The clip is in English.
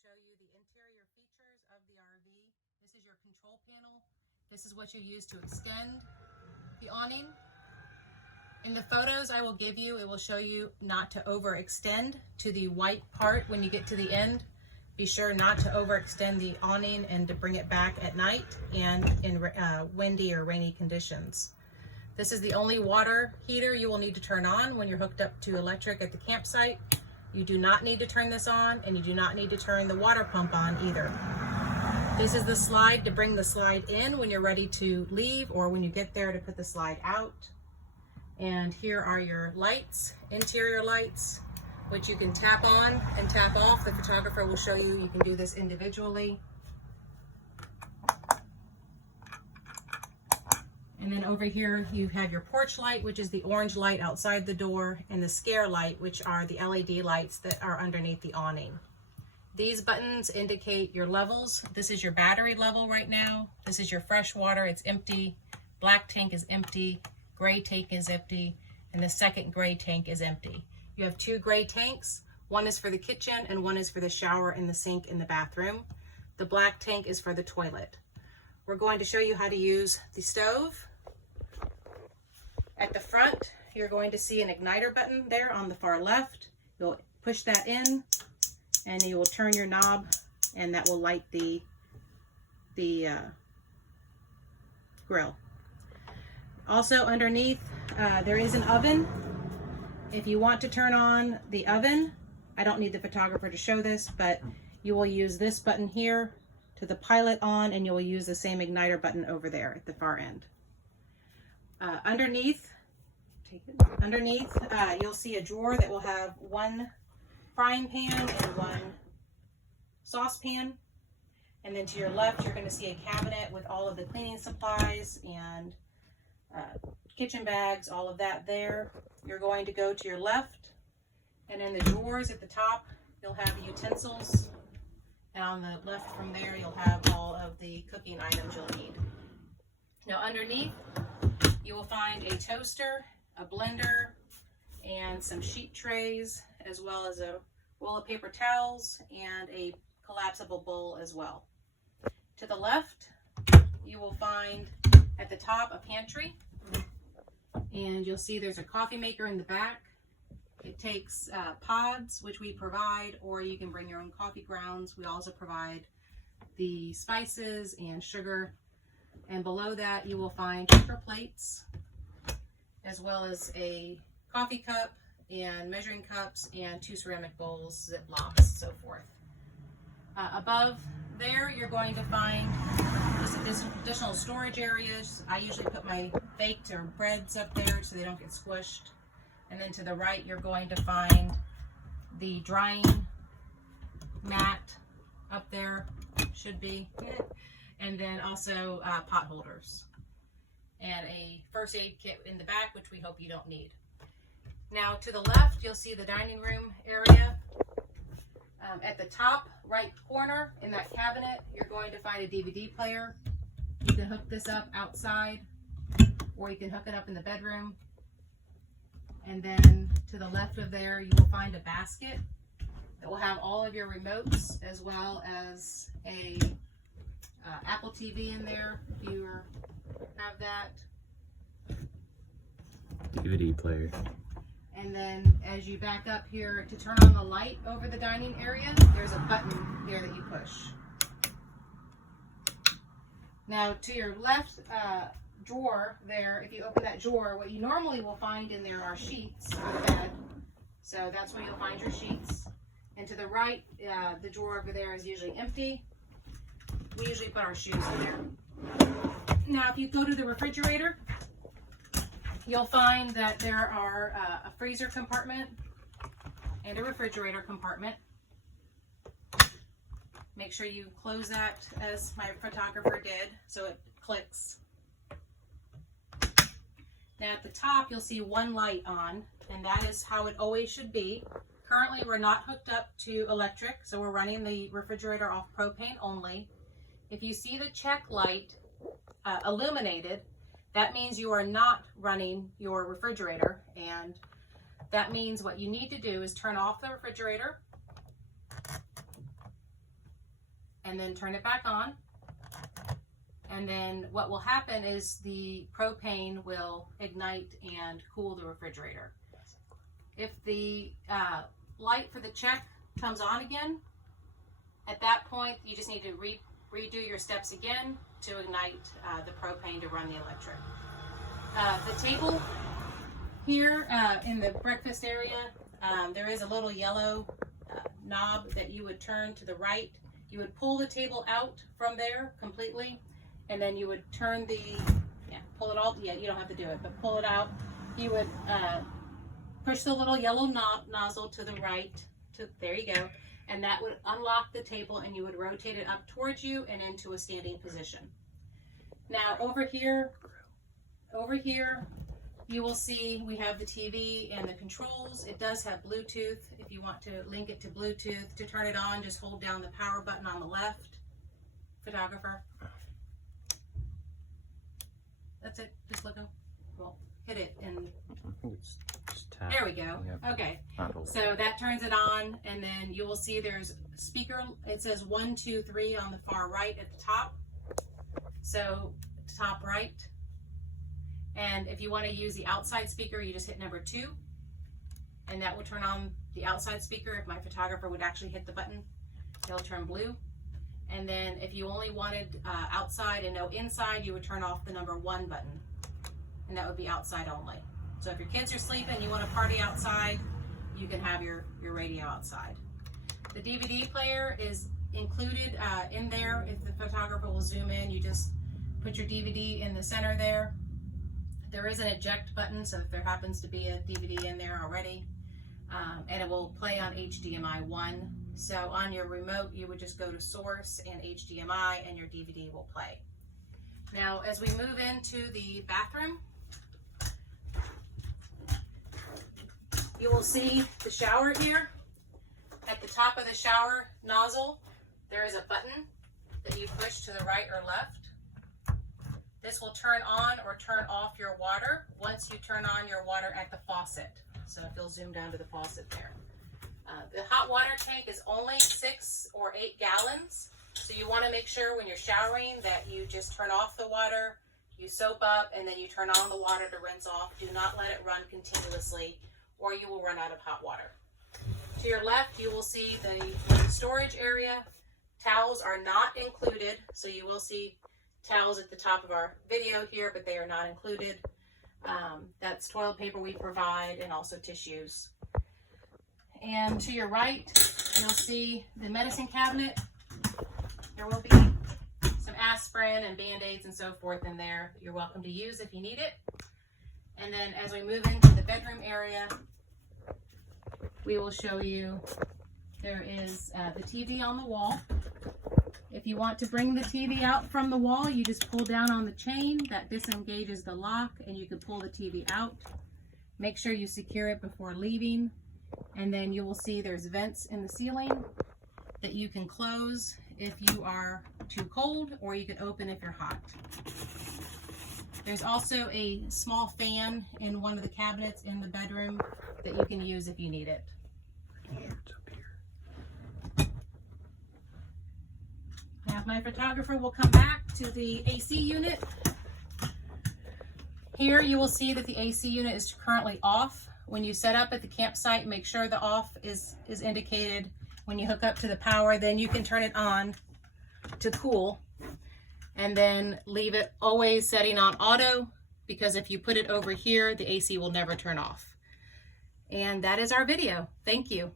show you the interior features of the RV. This is your control panel. This is what you use to extend the awning. In the photos I will give you, it will show you not to overextend to the white part when you get to the end. Be sure not to overextend the awning and to bring it back at night and in windy or rainy conditions. This is the only water heater you will need to turn on when you're hooked up to electric at the campsite. You do not need to turn this on, and you do not need to turn the water pump on either. This is the slide to bring the slide in when you're ready to leave, or when you get there to put the slide out. And here are your lights, interior lights, which you can tap on and tap off. The photographer will show you can do this individually. And then over here you have your porch light, which is the orange light outside the door, and the scare light, which are the LED lights that are underneath the awning. These buttons indicate your levels. This is your battery level right now. This is your fresh water, it's empty. Black tank is empty, gray tank is empty, and the second gray tank is empty. You have two gray tanks. One is for the kitchen and one is for the shower and the sink in the bathroom. The black tank is for the toilet. We're going to show you how to use the stove. At the front, you're going to see an igniter button there on the far left. You'll push that in and you will turn your knob, and that will light the grill. Also underneath, there is an oven. If you want to turn on the oven, I don't need the photographer to show this, but you will use this button here to the pilot on, and you'll use the same igniter button over there at the far end. Underneath, you'll see a drawer that will have one frying pan and one saucepan. And then to your left, you're going to see a cabinet with all of the cleaning supplies and kitchen bags, all of that there. You're going to go to your left, and in the drawers at the top, you'll have the utensils. And on the left from there, you'll have all of the cooking items you'll need. Now underneath, you will find a toaster, a blender, and some sheet trays, as well as a roll of paper towels and a collapsible bowl as well. To the left, you will find at the top a pantry, and you'll see there's a coffee maker in the back. It takes pods, which we provide, or you can bring your own coffee grounds. We also provide the spices and sugar. And below that, you will find paper plates, as well as a coffee cup and measuring cups and two ceramic bowls, Ziplocs, so forth. Above there, you're going to find this additional storage areas. I usually put my baked or breads up there so they don't get squished. And then to the right, you're going to find the drying mat up there, should be. And then also pot holders. And a first aid kit in the back, which we hope you don't need. Now to the left, you'll see the dining room area. At the top right corner in that cabinet, you're going to find a DVD player. You can hook this up outside, or you can hook it up in the bedroom. And then to the left of there, you will find a basket that will have all of your remotes, as well as a Apple TV in there, if you have that. DVD player. And then as you back up here to turn on the light over the dining area, there's a button there that you push. Now to your left drawer there, if you open that drawer, what you normally will find in there are sheets for the bed. So that's where you'll find your sheets. And to the right, the drawer over there is usually empty. We usually put our shoes in there. Now if you go to the refrigerator, you'll find that there are a freezer compartment and a refrigerator compartment. Make sure you close that as my photographer did, so it clicks. Now at the top, you'll see one light on, and that is how it always should be. Currently, we're not hooked up to electric, so we're running the refrigerator off propane only. If you see the check light illuminated, that means you are not running your refrigerator, and that means what you need to do is turn off the refrigerator and then turn it back on. And then what will happen is the propane will ignite and cool the refrigerator. If the light for the check comes on again, at that point you just need to redo your steps again to ignite the propane to run the electric. The table here in the breakfast area, there is a little yellow knob that you would turn to the right. You would pull the table out from there completely, and then you would turn the, pull it all, you don't have to do it, but pull it out. You would push the little yellow nozzle to the right, there you go, and that would unlock the table, and you would rotate it up towards you and into a standing position. Now over here, you will see we have the TV and the controls. It does have Bluetooth. If you want to link it to Bluetooth, to turn it on, just hold down the power button on the left. Photographer. That's it, just look up. Well, hit it and I think it's just tap. there we go. Yep. Okay, Not hold. so that turns it on, and then you will see there's speaker. It says 1, 2, 3 on the far right at the top. So top right. And if you want to use the outside speaker, you just hit number 2, and that will turn on the outside speaker. If my photographer would actually hit the button, it'll turn blue. And then if you only wanted outside and no inside, you would turn off the number 1 button, and that would be outside only. So if your kids are sleeping and you want to party outside, you can have your radio outside. The DVD player is included in there. If the photographer will zoom in, you just put your DVD in the center there. There is an eject button, so if there happens to be a DVD in there already, and it will play on HDMI 1. So on your remote, you would just go to source and HDMI, and your DVD will play. Now, as we move into the bathroom, you will see the shower here. At the top of the shower nozzle, there is a button that you push to the right or left. This will turn on or turn off your water once you turn on your water at the faucet. So if you'll zoom down to the faucet there. The hot water tank is only 6 or 8 gallons. So you want to make sure when you're showering that you just turn off the water, you soap up, and then you turn on the water to rinse off. Do not let it run continuously, or you will run out of hot water. To your left, you will see the storage area. Towels are not included, so you will see towels at the top of our video here, but they are not included. That's toilet paper we provide, and also tissues. And to your right, you'll see the medicine cabinet. There will be some aspirin and Band-Aids and so forth in there. You're welcome to use if you need it. And then as we move into the bedroom area, we will show you there is the TV on the wall. If you want to bring the TV out from the wall, you just pull down on the chain that disengages the lock, and you can pull the TV out. Make sure you secure it before leaving, and then you will see there's vents in the ceiling that you can close if you are too cold, or you can open if you're hot. There's also a small fan in one of the cabinets in the bedroom that you can use if you need it. Now my photographer will come back to the AC unit. Here you will see that the AC unit is currently off. When you set up at the campsite, make sure the off is indicated. When you hook up to the power, then you can turn it on to cool, and then leave it always setting on auto, because if you put it over here, the AC will never turn off. And that is our video. Thank you.